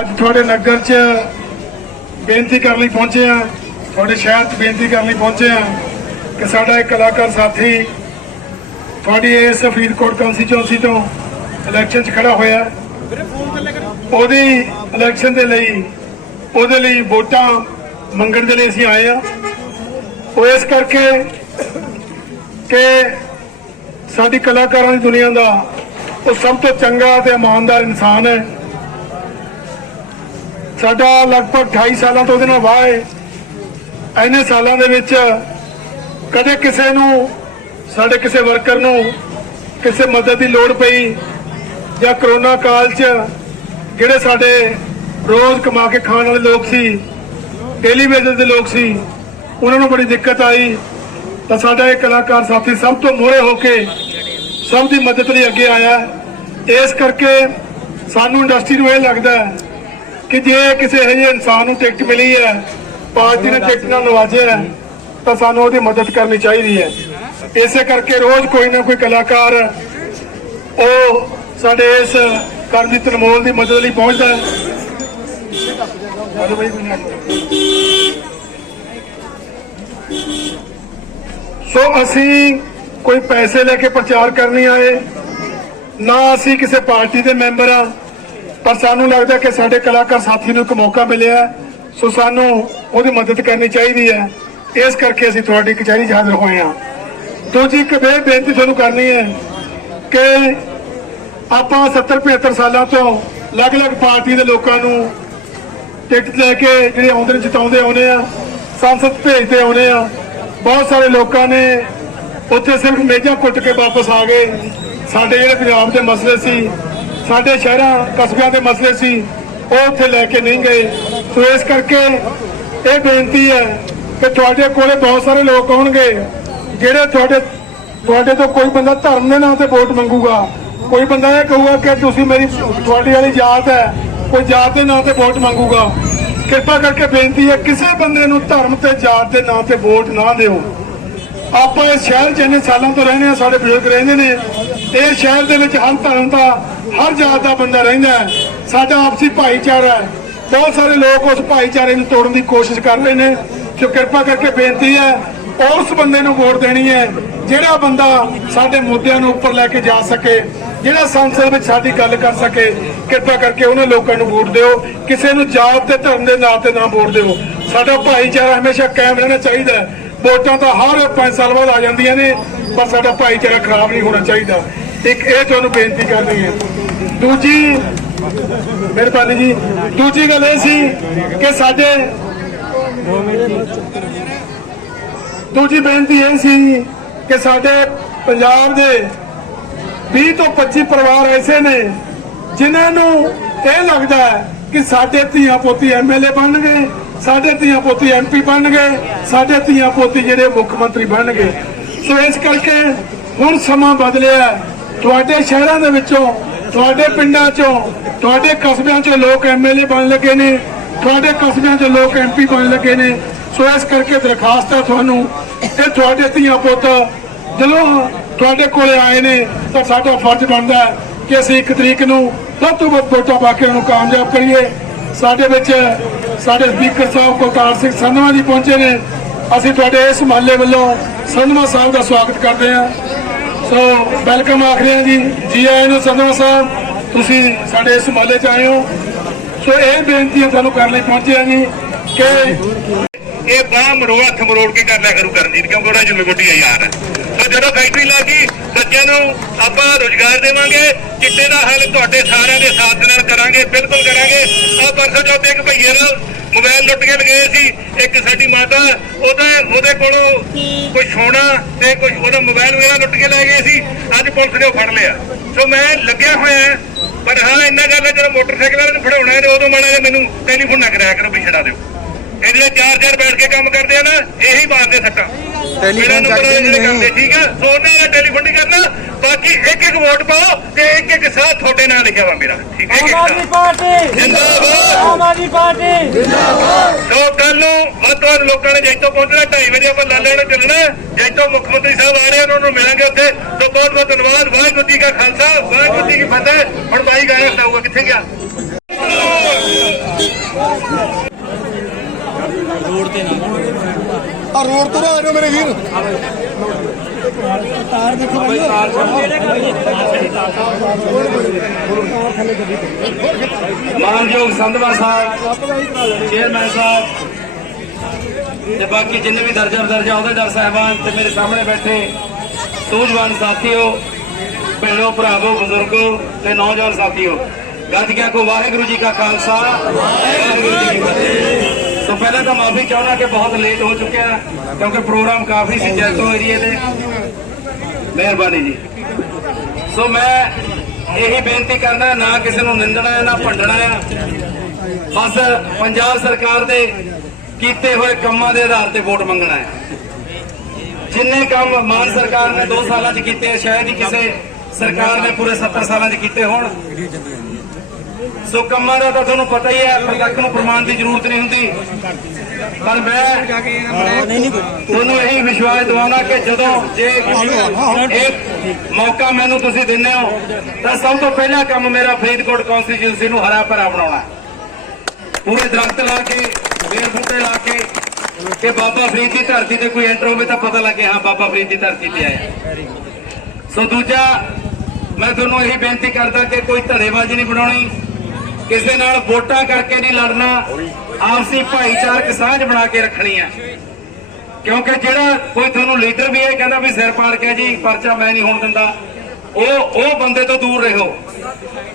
ਅੱਜ ਤੁਹਾਡੇ ਨਗਰ 'ਚ ਬੇਨਤੀ ਕਰਨ ਲਈ ਪਹੁੰਚੇ ਆ ਤੁਹਾਡੇ ਸ਼ਹਿਰ 'ਚ ਬੇਨਤੀ ਕਰਨ ਲਈ ਪਹੁੰਚੇ ਆ ਕਿ ਸਾਡਾ ਇੱਕ ਕਲਾਕਾਰ ਸਾਥੀ ਤੁਹਾਡੀ ਇਸ ਫਰੀਦਕੋਟ ਕੰਸਟੀਚੁਐਂਸੀ ਤੋਂ ਇਲੈਕਸ਼ਨ 'ਚ ਖੜਾ ਹੋਇਆ। ਉਹਦੀ ਇਲੈਕਸ਼ਨ ਦੇ ਲਈ, ਉਹਦੇ ਲਈ ਵੋਟਾਂ ਮੰਗਣ ਦੇ ਲਈ ਅਸੀਂ ਆਏ ਆ ਉਹ ਇਸ ਕਰਕੇ ਕਿ ਸਾਡੀ ਕਲਾਕਾਰਾਂ ਦੀ ਦੁਨੀਆ ਦਾ ਉਹ ਸਭ ਤੋਂ ਚੰਗਾ ਤੇ ਇਮਾਨਦਾਰ ਇਨਸਾਨ ਹੈ। ਸਾਡਾ ਲਗਭਗ 28 ਸਾਲਾਂ ਤੋਂ ਉਹਦੇ ਨਾਲ ਵਾਹ ਹੈ ਐਨੇ ਸਾਲਾਂ ਦੇ ਵਿੱਚ ਕਦੇ ਕਿਸੇ ਨੂੰ, ਸਾਡੇ ਕਿਸੇ ਵਰਕਰ ਨੂੰ ਕਿਸੇ ਮਦਦ ਦੀ ਲੋੜ ਪਈ ਜਾਂ ਕਰੋਨਾ ਕਾਲ 'ਚ ਜਿਹੜੇ ਸਾਡੇ ਰੋਜ਼ ਕਮਾ ਕੇ ਖਾਣ ਵਾਲੇ ਲੋਕ ਸੀ ਡੇਲੀ ਵੇਜਸ ਦੇ ਲੋਕ ਸੀ, ਉਹਨਾਂ ਨੂੰ ਬੜੀ ਦਿੱਕਤ ਆਈ। ਤਾਂ ਸਾਡਾ ਇਹ ਕਲਾਕਾਰ ਸਾਥੀ ਸਭ ਤੋਂ ਮੋਹਰੇ ਹੋ ਕੇ ਸਭ ਦੀ ਮਦਦ ਲਈ ਅੱਗੇ ਆਇਆ। ਇਸ ਕਰਕੇ ਸਾਨੂੰ ਇੰਡਸਟਰੀ ਨੂੰ ਇਹ ਲੱਗਦਾ ਹੈ ਕਿ ਜੇ ਕਿਸੇ ਇਹੋ ਜਿਹੇ ਇਨਸਾਨ ਨੂੰ ਟਿਕਟ ਮਿਲੀ ਹੈ ਪਾਰਟੀ ਨੇ ਟਿਕਟ ਨਾਲ ਨਵਾਜਿਆ ਹੈ, ਤਾਂ ਸਾਨੂੰ ਉਹਦੀ ਮਦਦ ਕਰਨੀ ਚਾਹੀਦੀ ਹੈ। ਇਸੇ ਕਰਕੇ ਰੋਜ਼ ਕੋਈ ਨਾ ਕੋਈ ਕਲਾਕਾਰ ਉਹ ਸਾਡੇ ਇਸ ਕਰਮਜੀਤ ਅਨਮੋਲ ਦੀ ਮਦਦ ਲਈ ਪਹੁੰਚਦਾ ਹੈ। ਸੋ ਅਸੀਂ ਕੋਈ ਪੈਸੇ ਲੈ ਕੇ ਪ੍ਰਚਾਰ ਕਰਨ ਆਏ ਨਾ ਅਸੀਂ ਕਿਸੇ ਪਾਰਟੀ ਦੇ ਮੈਂਬਰ ਆ ਪਰ ਸਾਨੂੰ ਲੱਗਦਾ ਕਿ ਸਾਡੇ ਕਲਾਕਾਰ ਸਾਥੀ ਨੂੰ ਇੱਕ ਮੌਕਾ ਮਿਲਿਆ ਸੋ ਸਾਨੂੰ ਉਹਦੀ ਮਦਦ ਕਰਨੀ ਚਾਹੀਦੀ ਹੈ। ਇਸ ਕਰਕੇ ਅਸੀਂ ਤੁਹਾਡੀ ਕਚਹਿਰੀ 'ਚ ਹਾਜ਼ਰ ਹੋਏ ਹਾਂ। ਦੂਜੀ ਇੱਕ ਬੇ ਬੇਨਤੀ ਤੁਹਾਨੂੰ ਕਰਨੀ ਹੈ ਕਿ ਆਪਾਂ 70 75 ਸਾਲਾਂ ਤੋਂ ਅਲੱਗ-ਅਲੱਗ ਪਾਰਟੀ ਦੇ ਲੋਕਾਂ ਨੂੰ ਟਿਕਟ ਲੈ ਕੇ ਜਿਹੜੇ ਆਉਂਦੇ ਨੇ, ਜਿਤਾਉਂਦੇ ਆਉਨੇ ਆ ਸੰਸਦ ਭੇਜਦੇ ਆਉਨੇ ਆ ਬਹੁਤ ਸਾਰੇ ਲੋਕਾਂ ਨੇ ਉੱਥੇ ਸਿਰਫ ਮੇਜਾਂ ਕੁੱਟ ਕੇ ਵਾਪਸ ਆ ਗਏ। ਸਾਡੇ ਜਿਹੜੇ ਪੰਜਾਬ ਦੇ ਮਸਲੇ ਸੀ ਸਾਡੇ ਸ਼ਹਿਰਾਂ, ਕਸਬਿਆਂ ਦੇ ਮਸਲੇ ਸੀ, ਉਹ ਉੱਥੇ ਲੈ ਕੇ ਨਹੀਂ ਗਏ। ਸੋ ਇਸ ਕਰਕੇ ਇਹ ਬੇਨਤੀ ਹੈ ਕਿ ਤੁਹਾਡੇ ਕੋਲੇ ਬਹੁਤ ਸਾਰੇ ਲੋਕ ਆਉਣਗੇ, ਜਿਹੜੇ ਤੁਹਾਡੇ ਤੁਹਾਡੇ ਤੋਂ ਕੋਈ ਬੰਦਾ ਧਰਮ ਦੇ ਨਾਂ ਤੇ ਵੋਟ ਮੰਗੂਗਾ। ਕੋਈ ਬੰਦਾ ਇਹ ਕਹੂਗਾ ਕਿ ਤੁਸੀਂ ਮੇਰੀ, ਤੁਹਾਡੀ ਵਾਲੀ ਜਾਤ ਹੈ, ਕੋਈ ਜਾਤ ਦੇ ਨਾਂ ਤੇ ਵੋਟ ਮੰਗੂਗਾ। ਕਿਰਪਾ ਕਰਕੇ ਬੇਨਤੀ ਹੈ, ਕਿਸੇ ਬੰਦੇ ਨੂੰ ਧਰਮ ਤੇ ਜਾਤ ਦੇ ਨਾਂ ਤੇ ਵੋਟ ਨਾ ਦਿਓ। ਆਪਾਂ ਇਸ ਸ਼ਹਿਰ 'ਚ ਇੰਨੇ ਸਾਲਾਂ ਤੋਂ ਰਹਿੰਦੇ ਆ ਸਾਡੇ ਬਜ਼ੁਰਗ ਰਹਿੰਦੇ ਨੇ ਇਹ ਸ਼ਹਿਰ ਦੇ ਵਿੱਚ ਹਰ ਧਰਮ ਦਾ ਹਰ ਜਾਤ ਦਾ ਬੰਦਾ ਰਹਿੰਦਾ ਹੈ। ਸਾਡਾ ਆਪਸੀ ਭਾਈਚਾਰਾ ਹੈ। ਬਹੁਤ ਸਾਰੇ ਲੋਕ ਉਸ ਭਾਈਚਾਰੇ ਨੂੰ ਤੋੜਨ ਦੀ ਕੋਸ਼ਿਸ਼ ਕਰ ਰਹੇ ਨੇ। ਸੋ ਕਿਰਪਾ ਕਰਕੇ ਬੇਨਤੀ ਹੈ, ਉਸ ਬੰਦੇ ਨੂੰ ਵੋਟ ਦੇਣੀ ਹੈ, ਜਿਹੜਾ ਬੰਦਾ ਸਾਡੇ ਮੁੱਦਿਆਂ ਨੂੰ ਉੱਪਰ ਲੈ ਕੇ ਜਾ ਸਕੇ, ਜਿਹੜਾ ਸੰਸਦ ਵਿੱਚ ਸਾਡੀ ਗੱਲ ਕਰ ਸਕੇ, ਕਿਰਪਾ ਕਰਕੇ ਉਹਨਾਂ ਲੋਕਾਂ ਨੂੰ ਵੋਟ ਦਿਓ। ਕਿਸੇ ਨੂੰ ਜਾਤ ਤੇ ਧਰਮ ਦੇ ਨਾਂ ਤੇ ਨਾ ਵੋਟ ਦਿਓ। ਸਾਡਾ ਭਾਈਚਾਰਾ ਹਮੇਸ਼ਾ ਕਾਇਮ ਰਹਿਣਾ ਚਾਹੀਦਾ ਵੋਟਾਂ ਤਾਂ ਹਰ 5 ਸਾਲ ਬਾਅਦ ਆ ਜਾਂਦੀਆਂ ਨੇ, ਪਰ ਸਾਡਾ ਭਾਈਚਾਰਾ ਖਰਾਬ ਨਹੀਂ ਹੋਣਾ ਚਾਹੀਦਾ। ਇੱਕ ਇਹ ਤੁਹਾਨੂੰ ਬੇਨਤੀ ਕਰਨੀ ਹੈ। ਦੂਜੀ ਮਿਹਰਬਾਨੀ ਜੀ, ਦੂਜੀ ਗੱਲ ਇਹ ਸੀ ਕਿ ਸਾਡੇ ਦੂਜੀ ਬੇਨਤੀ ਇਹ ਸੀ ਕਿ ਸਾਡੇ ਪੰਜਾਬ ਦੇ 20 ਤੋਂ 25 ਪਰਿਵਾਰ ਐਸੇ ਨੇ ਜਿਨ੍ਹਾਂ ਨੂੰ ਇਹ ਲੱਗਦਾ ਹੈ ਕਿ ਸਾਡੇ ਧੀਆਂ ਪੋਤੀ ਐਮਐਲਏ ਬਣਨਗੇ, ਸਾਡੇ ਧੀਆਂ ਪੋਤੀ ਐਮਪੀ ਬਣਨਗੇ, ਸਾਡੇ ਧੀਆਂ ਪੋਤੀ ਜਿਹੜੇ ਮੁੱਖ ਮੰਤਰੀ ਬਣਨਗੇ। ਸੋ ਇਸ ਕਰਕੇ ਹੁਣ ਸਮਾਂ ਬਦਲਿਆ ਤੁਹਾਡੇ ਸ਼ਹਿਰਾਂ ਦੇ ਵਿੱਚੋਂ, ਤੁਹਾਡੇ ਪਿੰਡਾਂ 'ਚੋਂ, ਤੁਹਾਡੇ ਕਸਬਿਆਂ 'ਚੋਂ ਲੋਕ ਐਮਐਲਏ ਬਣ ਲੱਗੇ ਨੇ, ਤੁਹਾਡੇ ਕਸਬਿਆਂ 'ਚੋਂ ਲੋਕ ਐਮਪੀ ਬਣ ਲੱਗੇ ਨੇ। ਸੋ ਇਸ ਕਰਕੇ ਦਰਖਾਸਤ ਹੈ ਤੁਹਾਨੂੰ ਇਹ ਤੁਹਾਡੇ ਧੀਆਂ ਪੁੱਤ ਜਦੋਂ ਤੁਹਾਡੇ ਕੋਲੇ ਆਏ ਨੇ, ਤਾਂ ਸਾਡਾ ਫਰਜ਼ ਬਣਦਾ ਕਿ ਅਸੀਂ ਇੱਕ ਤਰੀਕ ਨੂੰ ਵੱਧ ਤੋਂ ਵੱਧ ਵੋਟਾਂ ਪਾ ਕੇ ਉਹਨੂੰ ਕਾਮਯਾਬ ਕਰੀਏ। ਸਾਡੇ ਵਿੱਚ ਸਾਡੇ ਸਪੀਕਰ ਸਾਹਿਬ ਕੁਲਤਾਰ ਸਿੰਘ ਸੰਧਵਾ ਜੀ ਪਹੁੰਚੇ ਨੇ। ਅਸੀਂ ਤੁਹਾਡੇ ਇਸ ਮਹੱਲੇ ਵੱਲੋਂ ਸੰਧਵਾ ਸਾਹਿਬ ਦਾ ਸਵਾਗਤ ਕਰਦੇ ਹਾਂ। ਸੋ ਵੈਲਕਮ ਆਖਦੇ ਹਾਂ ਜੀ। ਜੀ ਆਇਆਂ ਨੂੰ ਸੰਧਵਾ ਸਾਹਿਬ ਤੁਸੀਂ ਸਾਡੇ ਇਸ ਮਹੱਲੇ 'ਚ ਆਏ ਹੋ। ਸੋ ਇਹ ਬੇਨਤੀ ਤੁਹਾਨੂੰ ਕਰਨ ਲਈ ਪਹੁੰਚੇ ਹਾਂ ਜੀ ਕਿ ਇਹ ਬਾਹ ਮਰੋੜ ਹੱਥ ਮਰੋੜ ਕੇ ਕਰ ਲਿਆ ਕਰੂ ਕਰਨਜੀਤ ਕਿਉਂਕਿ ਉਹਦਾ ਜ਼ਿੰਮੇਵਾਰੀ ਹੈ ਯਾਰ ਸੋ ਜਦੋਂ ਫੈਕਟਰੀ ਲੱਗੀ ਬੱਚਿਆਂ ਨੂੰ ਆਪਾਂ ਰੋਜ਼ਗਾਰ ਦੇਵਾਂਗੇ, ਚਿੱਟੇ ਦਾ ਹੱਲ ਤੁਹਾਡੇ ਸਾਰਿਆਂ ਦੇ ਸਾਥ ਨਾਲ ਕਰਾਂਗੇ, ਬਿਲਕੁਲ ਕਰਾਂਗੇ। ਆ ਪਰਸੋਂ ਚੌਥੇ ਇੱਕ ਭਈਏ ਦਾ ਮੋਬਾਈਲ ਲੁੱਟ ਕੇ ਲਗਾਏ ਸੀ, ਇੱਕ ਸਾਡੀ ਮਾਤਾ, ਉਹਦਾ, ਉਹਦੇ ਕੋਲੋਂ ਕੋਈ ਸੋਨਾ ਤੇ ਕੁਝ ਉਹਦਾ ਮੋਬਾਈਲ ਵਗੈਰਾ ਲੁੱਟ ਕੇ ਲੈ ਗਏ ਸੀ, ਅੱਜ ਪੁਲਿਸ ਨੇ ਉਹ ਫੜ ਲਿਆ। ਸੋ ਮੈਂ ਲੱਗਿਆ ਹੋਇਆ, ਪਰ ਹਾਂ, ਇੰਨਾ ਗੱਲ ਹੈ ਜਦੋਂ ਮੋਟਰਸਾਈਕਲ ਵਾਲੇ ਨੂੰ ਫੜਾਉਣਾ ਹੈ, ਤੇ ਉਦੋਂ ਮਾੜਾ ਜਿਹਾ ਮੈਨੂੰ ਟੈਲੀਫੋਨ ਨਾ ਕਰਿਆ ਕਰੋ ਪਿਛੜਾ ਦਿਓ। ਇਹ ਜਿਹੜੇ ਚਾਰ ਚਾਰ ਬੈਠ ਕੇ ਕੰਮ ਕਰਦੇ ਆ ਨਾ, ਇਹੀ ਮਾਰਦੇ ਸੱਟਾਂ। ਟੈਲੀਫੋਨ ਚੱਕਦੇ ਨਹੀਂ। ਕਰਦੇ ਠੀਕ ਆ? ਸੋ ਉਹਨਾਂ ਦਾ ਟੈਲੀਫੋਨ ਨਹੀਂ ਕਰਨਾ। ਬਾਕੀ ਇੱਕ ਇੱਕ ਵੋਟ ਪਾਓ ਤੇ ਇੱਕ ਇੱਕ ਸਾਥ ਤੁਹਾਡੇ ਨਾਲ ਲਿਖਿਆ ਵਾ ਮੇਰਾ। ਠੀਕ ਹੈ ਆਮ ਆਦਮੀ ਪਾਰਟੀ। ਜਿੰਦਾਬਾਦ। ਆਮ ਆਦਮੀ ਪਾਰਟੀ। ਸੋ ਕੱਲ ਨੂੰ ਵੱਧ ਤੋਂ ਲੋਕਾਂ ਨੇ ਜੈਤੋਂ ਪਹੁੰਚਣਾ 2:30 ਵਜੇ ਆਪਾਂ ਲਾਲੇ ਨਾਲ ਚੱਲਣਾ। ਜੈਤੋਂ ਮੁੱਖ ਮੰਤਰੀ ਸਾਹਿਬ ਆ ਰਹੇ ਉਹਨਾਂ ਨੂੰ ਮਿਲਾਂਗੇ ਉੱਥੇ। ਸੋ ਬਹੁਤ ਬਹੁਤ ਧੰਨਵਾਦ। ਵਾਹਿਗੁਰੂ ਜੀ ਕਾ ਖਾਲਸਾ ਵਾਹਿਗੁਰੂ ਜੀ ਕੀ ਫਤਿਹ। ਹੁਣ ਬਾਈ ਗਾਣਾ ਸੁਣਾਊਗਾ ਕਿੱਥੇ ਗਿਆ? ਆ ਰੋਡ ਤੋਂ ਆ ਜਾਓ ਮੇਰੇ ਵੀਰ। ਮਾਨਯੋਗ ਸੰਧਵਾ ਸਾਹਿਬ, ਚੇਅਰਮੈਨ ਸਾਹਿਬ ਤੇ ਬਾਕੀ ਜਿੰਨੇ ਵੀ ਦਰਜਾ ਦਰਜਾ ਅਹੁਦੇਦਾਰ ਸਾਹਿਬਾਨ ਤੇ ਮੇਰੇ ਸਾਹਮਣੇ ਬੈਠੇ ਸੂਝਵਾਨ ਸਾਥੀਓ, ਭੈਣੋ, ਭਰਾਵੋ, ਬਜ਼ੁਰਗੋ ਤੇ ਨੌਜਵਾਨ ਸਾਥੀਓ ਗੱਜਕਿਆ ਕੋ ਵਾਹਿਗੁਰੂ ਜੀ ਕਾ ਖਾਲਸਾ, ਵਾਹਿਗੁਰੂ ਜੀ ਕੀ ਫਤਿਹ। ਸੋ ਪਹਿਲਾਂ ਤਾਂ ਮਾਫੀ ਚਾਹੁੰਦਾ ਕਿ ਬਹੁਤ ਲੇਟ ਹੋ ਚੁੱਕਿਆ ਕਿਉਂਕਿ ਪ੍ਰੋਗਰਾਮ ਕਾਫੀ ਸੀ ਜੈਤੋ ਏਰੀਏ ਦੇ। ਮਿਹਰਬਾਨੀ ਜੀ। ਸੋ ਮੈਂ ਇਹੀ ਬੇਨਤੀ ਕਰਨਾ ਨਾ ਕਿਸੇ ਨੂੰ ਨਿੰਦਣਾ ਹੈ ਨਾ ਭੰਡਣਾ ਹੈ। ਬਸ ਪੰਜਾਬ ਸਰਕਾਰ ਦੇ ਕੀਤੇ ਹੋਏ ਕੰਮਾਂ ਦੇ ਆਧਾਰ ਤੇ ਵੋਟ ਮੰਗਣਾ ਹੈ। ਜਿੰਨੇ ਕੰਮ ਮਾਨ ਸਰਕਾਰ ਨੇ 2 ਸਾਲਾਂ 'ਚ ਕੀਤੇ ਆ, ਸ਼ਾਇਦ ਹੀ ਕਿਸੇ ਸਰਕਾਰ ਨੇ ਪੂਰੇ 70 ਸਾਲਾਂ 'ਚ ਕੀਤੇ ਹੋਣ। ਸੋ ਕੰਮਾਂ ਦਾ ਤਾਂ ਤੁਹਾਨੂੰ ਪਤਾ ਹੀ ਹੈ, ਪ੍ਰਤੱਖ ਨੂੰ ਪ੍ਰਮਾਣ ਦੀ ਜ਼ਰੂਰਤ ਨਹੀਂ ਹੁੰਦੀ। ਪਰ ਮੈਂ ਤੁਹਾਨੂੰ ਇਹੀ ਵਿਸ਼ਵਾਸ ਦਿਵਾਉਣਾ ਕਿ ਜਦੋਂ ਜੇ ਇੱਕ ਮੌਕਾ ਮੈਨੂੰ ਤੁਸੀਂ ਦਿੰਦੇ ਹੋ, ਤਾਂ ਸਭ ਤੋਂ ਪਹਿਲਾ ਕੰਮ ਮੇਰਾ ਫਰੀਦਕੋਟ ਕੌਂਸਟੀਚੁਐਂਸੀ ਨੂੰ ਹਰਾ ਭਰਾ ਬਣਾਉਣਾ ਪੂਰੇ ਦਰਖਤ ਲਾ ਕੇ ਵੇਲ ਬੂਟੇ ਲਾ ਕੇ ਕਿ ਬਾਬਾ ਫਰੀਦ ਦੀ ਧਰਤੀ ਤੇ ਕੋਈ ਐਂਟਰ ਹੋਵੇ ਤਾਂ ਪਤਾ ਲੱਗੇ, ਹਾਂ, ਬਾਬਾ ਫਰੀਦ ਦੀ ਧਰਤੀ ਤੇ ਆਇਆ। ਸੋ ਦੂਜਾ, ਮੈਂ ਤੁਹਾਨੂੰ ਇਹੀ ਬੇਨਤੀ ਕਰਦਾ ਕਿ ਕੋਈ ਧੜੇਬਾਜ਼ੀ ਨਹੀਂ ਬਣਾਉਣੀ। ਕਿਸੇ ਨਾਲ ਵੋਟਾਂ ਕਰਕੇ ਨਹੀਂ ਲੜਨਾ? ਆਪਸੀ ਭਾਈਚਾਰਕ ਸਾਂਝ ਬਣਾ ਕੇ ਰੱਖਣੀ ਹੈ। ਕਿਉਂਕਿ ਜਿਹੜਾ ਕੋਈ ਤੁਹਾਨੂੰ ਲੀਡਰ ਵੀ ਇਹ ਕਹਿੰਦਾ ਵੀ ਸਿਰ ਪਾੜ ਕੇ ਜੀ ਪਰਚਾ ਮੈਂ ਨਹੀਂ ਹੋਣ ਦਿੰਦਾ। ਉਹ ਉਹ ਬੰਦੇ ਤੋਂ ਦੂਰ ਰਹੋ।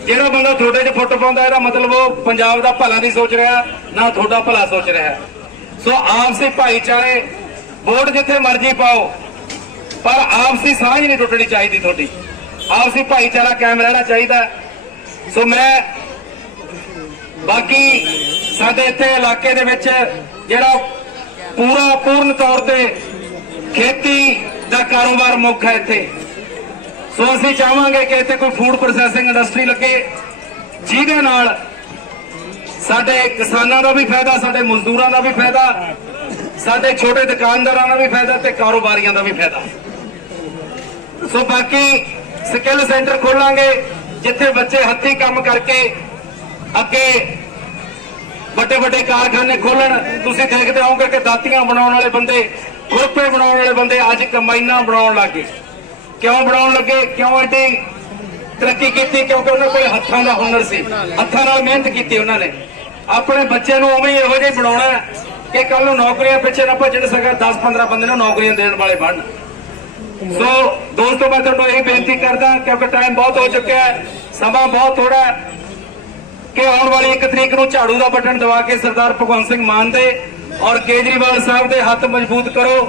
ਜਿਹੜਾ ਬੰਦਾ ਤੁਹਾਡੇ 'ਚ ਫੁੱਟ ਪਾਉਂਦਾ ਇਹਦਾ ਮਤਲਬ ਉਹ ਪੰਜਾਬ ਦਾ ਭਲਾ ਨਹੀਂ ਸੋਚ ਰਿਹਾ ਨਾ ਤੁਹਾਡਾ ਭਲਾ ਸੋਚ ਰਿਹਾ। ਸੋ ਆਪਸੀ ਭਾਈਚਾਰੇ ਵੋਟ ਜਿੱਥੇ ਮਰਜ਼ੀ ਪਾਓ ਪਰ ਆਪਸੀ ਸਾਂਝ ਨਹੀਂ ਟੁੱਟਣੀ ਚਾਹੀਦੀ ਤੁਹਾਡੀ। ਆਪਸੀ ਭਾਈਚਾਰਾ ਕਾਇਮ ਰਹਿਣਾ ਚਾਹੀਦਾ। ਸੋ ਮੈਂ ਬਾਕੀ ਸਾਡੇ ਇੱਥੇ ਇਲਾਕੇ ਦੇ ਵਿੱਚ ਜਿਹੜਾ ਪੂਰਾ ਪੂਰਨ ਤੌਰ ਤੇ ਖੇਤੀ ਦਾ ਕਾਰੋਬਾਰ ਮੁੱਖ ਹੈ ਇੱਥੇ। ਸੋ ਅਸੀਂ ਚਾਹਾਂਗੇ ਕਿ ਇੱਥੇ ਕੋਈ ਫੂਡ ਪ੍ਰੋਸੈਸਿੰਗ ਇੰਡਸਟਰੀ ਲੱਗੇ, ਜਿਹਦੇ ਨਾਲ ਸਾਡੇ ਕਿਸਾਨਾਂ ਦਾ ਵੀ ਫਾਇਦਾ, ਸਾਡੇ ਮਜ਼ਦੂਰਾਂ ਦਾ ਵੀ ਫਾਇਦਾ, ਸਾਡੇ ਛੋਟੇ ਦੁਕਾਨਦਾਰਾਂ ਦਾ ਵੀ ਫਾਇਦਾ ਤੇ ਕਾਰੋਬਾਰੀਆਂ ਦਾ ਵੀ ਫਾਇਦਾ। ਸੋ ਬਾਕੀ ਸਕਿੱਲ ਸੈਂਟਰ ਖੋਲਾਂਗੇ, ਜਿੱਥੇ ਬੱਚੇ ਹੱਥੀਂ ਕੰਮ ਕਰਕੇ ਅੱਗੇ ਵੱਡੇ ਵੱਡੇ ਕਾਰਖਾਨੇ ਖੋਲਣ, ਤੁਸੀਂ ਦੇਖਦੇ ਹੋਵੋਗੇ ਕਿ ਦਾਤੀਆਂ ਬਣਾਉਣ ਵਾਲੇ ਬੰਦੇ ਖੁਰਪੇ ਬਣਾਉਣ ਵਾਲੇ ਬੰਦੇ ਅੱਜ ਕੰਬਾਈਨਾਂ ਬਣਾਉਣ ਲੱਗੇ ਕਿਉਂ ਬਣਾਉਣ ਲੱਗੇ? ਕਿਉਂ ਐਡੀ ਤਰੱਕੀ ਕੀਤੀ? ਕਿਉਂਕਿ ਉਹਨਾਂ ਕੋਲ ਹੱਥਾਂ ਦਾ ਹੁਨਰ ਸੀ। ਹੱਥਾਂ ਨਾਲ ਮਿਹਨਤ ਕੀਤੀ ਉਹਨਾਂ ਨੇ। ਆਪਣੇ ਬੱਚਿਆਂ ਨੂੰ ਉਵੇਂ ਇਹੋ ਜਿਹੇ ਬਣਾਉਣਾ ਕਿ ਕੱਲ ਨੂੰ ਨੌਕਰੀਆਂ ਪਿੱਛੇ ਨਾ ਭੱਜਣ ਸਕਾ 10 15 ਬੰਦੇ ਨੂੰ ਨੌਕਰੀਆਂ ਦੇਣ ਵਾਲੇ ਬਣਨ। ਸੋ ਦੋਸਤੋ, ਮੈਂ ਤੁਹਾਨੂੰ ਇਹ ਬੇਨਤੀ ਕਰਦਾ, ਕਿਉਂਕਿ ਟਾਈਮ ਬਹੁਤ ਹੋ ਚੁੱਕਿਆ ਹੈ, ਸਮਾਂ ਬਹੁਤ ਥੋੜਾ ਹੈ। ਕਿ ਆਉਣ ਵਾਲੀ 1 ਤਰੀਕ ਨੂੰ ਝਾੜੂ ਦਾ ਬਟਨ ਦਵਾ ਕੇ ਸਰਦਾਰ ਭਗਵੰਤ ਸਿੰਘ ਮਾਨ ਦੇ ਔਰ ਕੇਜਰੀਵਾਲ ਸਾਹਿਬ ਦੇ ਹੱਥ ਮਜ਼ਬੂਤ ਕਰੋ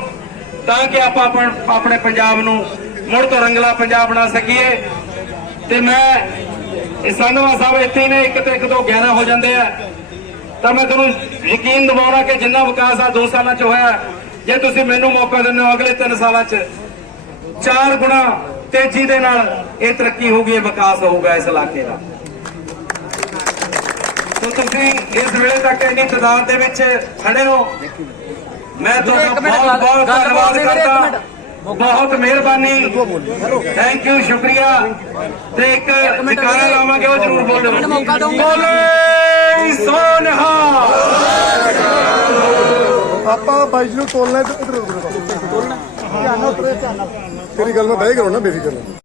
ਤਾਂ ਕਿ ਆਪਾਂ ਆਪਣੇ ਪੰਜਾਬ ਨੂੰ ਮੁੜ ਤੋਂ ਰੰਗਲਾ ਪੰਜਾਬ ਬਣਾ ਸਕੀਏ। ਤੇ ਮੈਂ ਇਹ ਸੰਧਵਾ ਸਾਹਿਬ ਇੱਥੇ ਹੀ ਨੇ, ਇੱਕ ਤੇ ਇੱਕ ਤੋਂ 11 ਹੋ ਜਾਂਦੇ ਆ। ਤਾਂ ਮੈਂ ਤੁਹਾਨੂੰ ਯਕੀਨ ਦਿਵਾਉਣਾ ਕਿ ਜਿੰਨਾ ਵਿਕਾਸ ਆ 2 ਸਾਲਾਂ ਚ ਹੋਇਆ, ਜੇ ਤੁਸੀਂ ਮੈਨੂੰ ਮੌਕਾ ਦਿੰਦੇ ਹੋ ਅਗਲੇ 3 ਸਾਲਾਂ ਚ, ਚਾਰ ਗੁਣਾ ਤੇਜ਼ੀ ਦੇ ਨਾਲ ਇਹ ਤਰੱਕੀ ਹੋਊਗੀ, ਇਹ ਵਿਕਾਸ ਹੋਊਗਾ ਇਸ ਇਲਾਕੇ ਦਾ। ਸੋ ਤੁਸੀਂ ਇਸ ਵੇਲੇ ਤੱਕ ਇੰਨੀ ਤਦਾਦ ਦੇ ਵਿੱਚ ਖੜੇ ਹੋ। ਮੈਂ ਤੁਹਾਡਾ ਬਹੁਤ ਬਹੁਤ ਧੰਨਵਾਦ ਕਰਦਾ। ਬਹੁਤ ਮਿਹਰਬਾਨੀ। ਥੈਂਕ ਯੂ ਸ਼ੁਕਰੀਆ। ਤੇ ਇੱਕ ਜਕਾਰਾ ਲਾਵਾਂਗੇ ਉਹ ਜ਼ਰੂਰ ਬੋਲੋ। ਬੋਲੇ ਸੋਨਹਾ। ਆਪਾਂ ਬਾਈ ਜੀ ਨੂੰ ਤੋਲਣਾ ਤੇ ਇਧਰ ਉਧਰ ਤੋਲਣਾ। ਧਿਆਨ ਨਾਲ ਤੇਰੀ ਗੱਲ ਮੈਂ ਬਹਿ ਕਰੋ ਨਾ ਬੇਫਿਕਰ